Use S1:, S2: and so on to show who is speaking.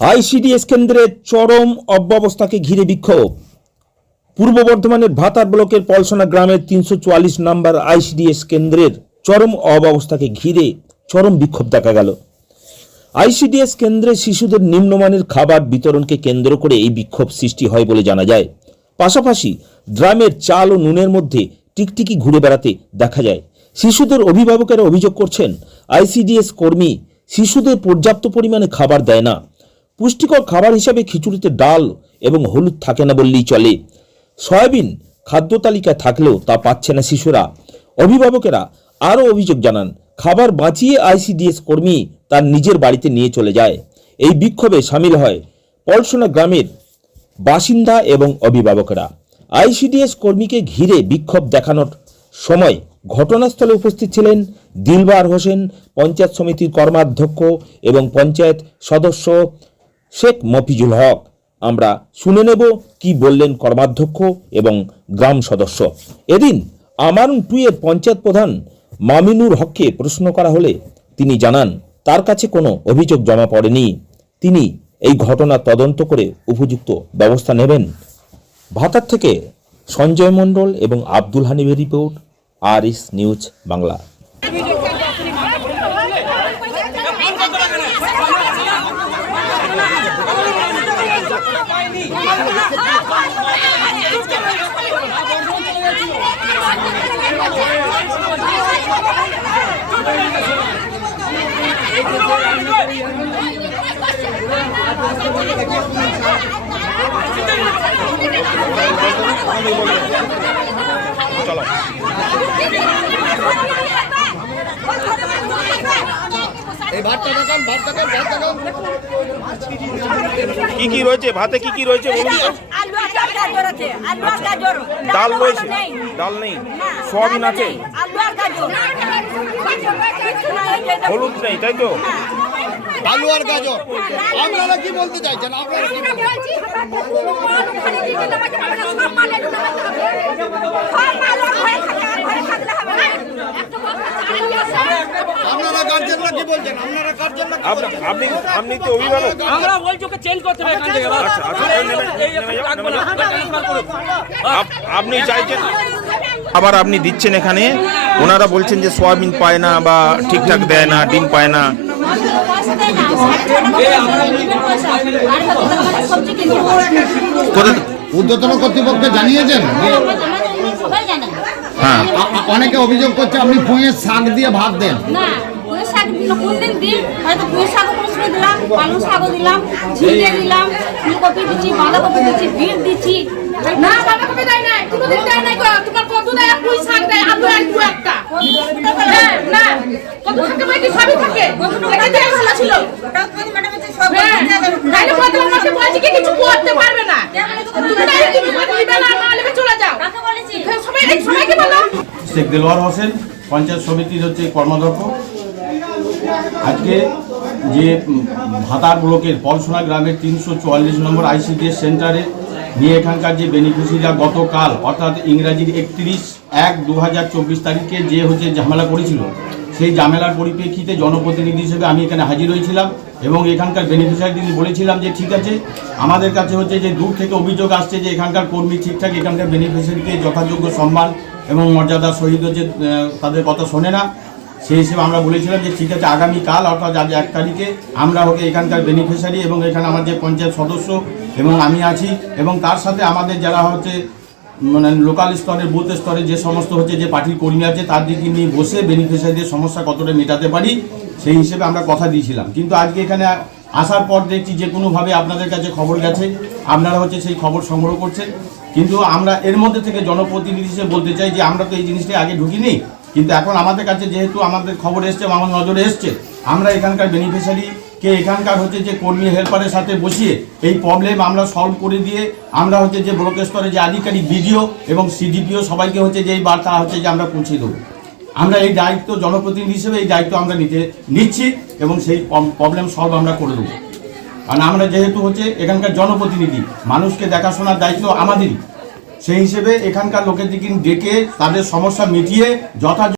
S1: ICDS কেন্দ্রের চরম অব্যবস্থাকে ঘিরে বিক্ষোভ। পূর্ব বর্ধমানের ভাতার ব্লকের পলসনা গ্রামের তিনশো চুয়াল্লিশ নম্বর আইসিডিএস কেন্দ্রের চরম অব্যবস্থাকে ঘিরে চরম বিক্ষোভ দেখা গেল। আইসিডিএস কেন্দ্রে শিশুদের নিম্নমানের খাবার বিতরণকে কেন্দ্র করে এই বিক্ষোভ সৃষ্টি হয় বলে জানা যায়। পাশাপাশি ড্রামের চাল ও নুনের মধ্যে টিকটিকি ঘুরে বেড়াতে দেখা যায়। শিশুদের অভিভাবকেরা অভিযোগ করছেন, আইসিডিএস কর্মী শিশুদের পর্যাপ্ত পরিমাণে খাবার দেয় না। পুষ্টিকর খাবার হিসাবে খিচুড়িতে ডাল এবং হলুদ থাকে না বললেই চলে। সয়াবিন খাদ্য তালিকায় থাকলেও তা পাচ্ছে না শিশুরা। অভিভাবকেরা আরও অভিযোগ জানান, খাবার বাঁচিয়ে আইসিডিএস কর্মী তার নিজের বাড়িতে নিয়ে চলে যায়। এই বিক্ষোভে সামিল হয় পলসোনা গ্রামের বাসিন্দা এবং অভিভাবকরা। আইসিডিএস কর্মীকে ঘিরে বিক্ষোভ দেখানোর সময় ঘটনাস্থলে উপস্থিত ছিলেন দিলবার হোসেন, পঞ্চায়েত সমিতির কর্মাধ্যক্ষ এবং পঞ্চায়েত সদস্য শেখ মফিজুল হক। আমরা শুনে নেব কি বললেন কর্মাধ্যক্ষ এবং গ্রাম সদস্য। এদিন আমারুন টুয়ের পঞ্চায়েত প্রধান মামিনুর হককে প্রশ্ন করা হলে তিনি জানান, তার কাছে কোনো অভিযোগ জমা পড়েনি। তিনি এই ঘটনা তদন্ত করে উপযুক্ত ব্যবস্থা নেবেন। ভাতার থেকে সঞ্জয় মণ্ডল এবং আব্দুল হানিফের রিপোর্ট আর ইস নিউজ বাংলা।
S2: কি কি রয়েছে ভাতে কি কি রয়েছে বলুন? ডাল রয়েছে? ডাল নেই? সোয়াবিন আছে। হলুদ নেই তাই তো?
S3: আলু আর গাজর আপনারা কি বলতে চাইছেন? আপনারা কি বলতে আপনারা গার্জেনরা কি বলছেন? আপনারা গার্জেনরা কি
S2: আপনি
S3: বলছেন?
S2: আপনি আপনি তো অভিভাবক।
S4: আমরা বলছি ওকে চেঞ্জ করতে হবে এখান থেকে।
S2: আচ্ছা, আচ্ছা, আপনি চাইছেন আবার আপনি দিচ্ছেন এখানে। ওনারা বলছেন যে সোয়াবিন পায় না বা ঠিকঠাক দেয় না ডিম পায় না। কোথা
S3: ঊর্ধ্বতন কর্তৃপক্ষকে জানিয়েছেন?
S2: হ্যাঁ
S3: অনেকে অভিযোগ করছে আপনি ফুঁয়ের শাক দিয়ে ভাত দেন।
S5: না পুঁই শাক কোনদিন দিই হয়তো পুঁই শাকও কোনো সময় দিলাম পালং শাকও দিলাম ঝিঙে দিলাম ফুলকপি দিচ্ছি বাঁধাকপি দিচ্ছি বিট দিচ্ছি। না বাঁধাকপি দেয় নাই কোনোদিন দেয় নাই গো? তোমার কত দেয়? পুঁই শাক দেয় আলু আর দু একটা। হ্যাঁ না কত থাকে মানে কি সবই থাকে। এটা দেয় ভালো ছিল। হ্যাঁ তাইলে কত আমাকে বলছি কি কিছু করতে পারবে না। তুমি তাই তুমি কথা দিবে না না চলে যাও হ্যাঁ, সবাই এই সবাইকে বলো
S6: শেখ দেলোয়ার হোসেন, পঞ্চায়েত সমিতির হচ্ছে কর্মাধ্যক্ষ। আজকে যে ভাতা ব্লকের পলসোনা গ্রামের তিনশো চুয়াল্লিশ নম্বর আইসিডিএস সেন্টারে নিয়ে এখানকার যে বেনিফিশিয়ারিরা গতকাল, অর্থাৎ ইংরাজির একত্রিশ এক দু তারিখে যে হচ্ছে ঝামেলা করেছিল সেই ঝামেলার পরিপ্রেক্ষিতে জনপ্রতিনিধি হিসেবে আমি এখানে হাজির হয়েছিলাম এবং এখানকার বেনিফিশিয়ারি বলেছিলাম যে, ঠিক আছে, আমাদের কাছে হচ্ছে যে দূর থেকে অভিযোগ আসছে যে এখানকার কর্মী ঠিকঠাক এখানকার বেনিফিশিয়ারিকে যথাযোগ্য সম্মান এবং মর্যাদার সহিত হচ্ছে তাদের কথা শোনে না, সেই হিসেবে আমরা বলেছিলাম যে, ঠিক আছে আগামীকাল অর্থাৎ আজ এক তারিখে আমরা ওকে এখানকার বেনিফিশিয়ারি এবং এখানে আমার যে পঞ্চায়েত সদস্য এবং আমি আছি এবং তার সাথে আমাদের যারা হচ্ছে মানে লোকাল স্তরে বুথ স্তরে যে সমস্ত হচ্ছে, যে পার্টির কর্মী আছে, তার দিকে নিয়ে বসে বেনিফিশিয়ারিদের সমস্যা কতটা মেটাতে পারি, সেই হিসেবে আমরা কথা দিয়েছিলাম। কিন্তু আজকে এখানে আসার পর দেখছি যে কোনোভাবে আপনাদের কাছে খবর গেছে, আপনারা হচ্ছে সেই খবর সংগ্রহ করছেন। কিন্তু আমরা এর মধ্যে থেকে জনপ্রতিনিধি হিসেবে বলতে চাই যে আমরা তো এই জিনিসটাই আগে ঢুকিনি। কিন্তু এখন আমাদের কাছে যেহেতু আমাদের খবর এসছে, আমার নজরে এসছে, আমরা এখানকার বেনিফিশিয়ারি কে এখানকার হচ্ছে যে কর্মী হেল্পারের সাথে বসিয়ে এই প্রবলেম আমরা সলভ করে দিয়ে আমরা হচ্ছে যে ব্লক স্তরে যে আধিকারিক বিডিও এবং সিডিপিও সবাইকে হচ্ছে যে এই বার্তা হচ্ছে যে আমরা পৌঁছে দেবো। আমরা এই দায়িত্ব জনপ্রতিনিধি হিসেবে এই দায়িত্ব আমরা নিতে, নিচ্ছি এবং সেই প্রবলেম সলভ আমরা করে দেবো। কারণ আমরা যেহেতু হচ্ছে এখানকার জনপ্রতিনিধি, মানুষকে দেখাশোনার দায়িত্ব আমাদেরই। সেই হিসেবে এখানকার লোকেদের ডেকে তাদের সমস্যা মিটিয়ে যথা